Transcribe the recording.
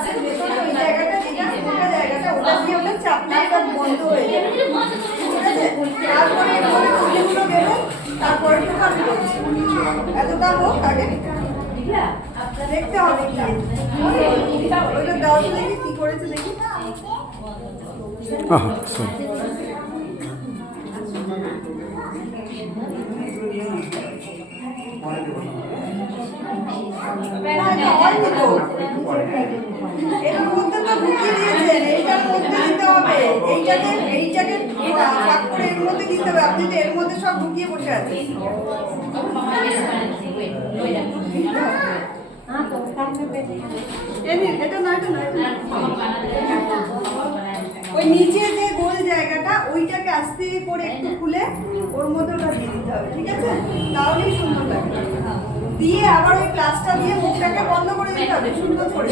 গ্লাসের ভেতরে ওই জায়গাটা যেটা মোটা জায়গাটা ওটা দিয়ে ওটা চাপলে এটা বন্ধ হয়ে যাবে, ঠিক আছে? তারপরে এরপরে ফুলগুলো দেবেন, তারপরে একটু খালি করছি, এতটা হোক আগে দেখতে হবে কি ওইটা দেওয়া দেখি কি করেছে দেখি। এর মধ্যে তো ঢুকিয়ে দিয়েছেন, এইটার মধ্যে দিতে হবে, এইটাকে ভাগ করে এর মধ্যে দিতে হবে। আপনি তো এর মধ্যে সব ঢুকিয়ে বসে আছেন। এটা না, ওই নিচে যে গোল জায়গাটা ওইটাকে আস্তে করে একটু খুলে ওর মধ্যে ওটা দিয়ে দিতে হবে, ঠিক আছে? তাহলেই সুন্দর লাগবে। দিয়ে আবার ওই প্লাস্টার দিয়ে মুখটাকে বন্ধ করে দিতে হবে সুন্দর করে।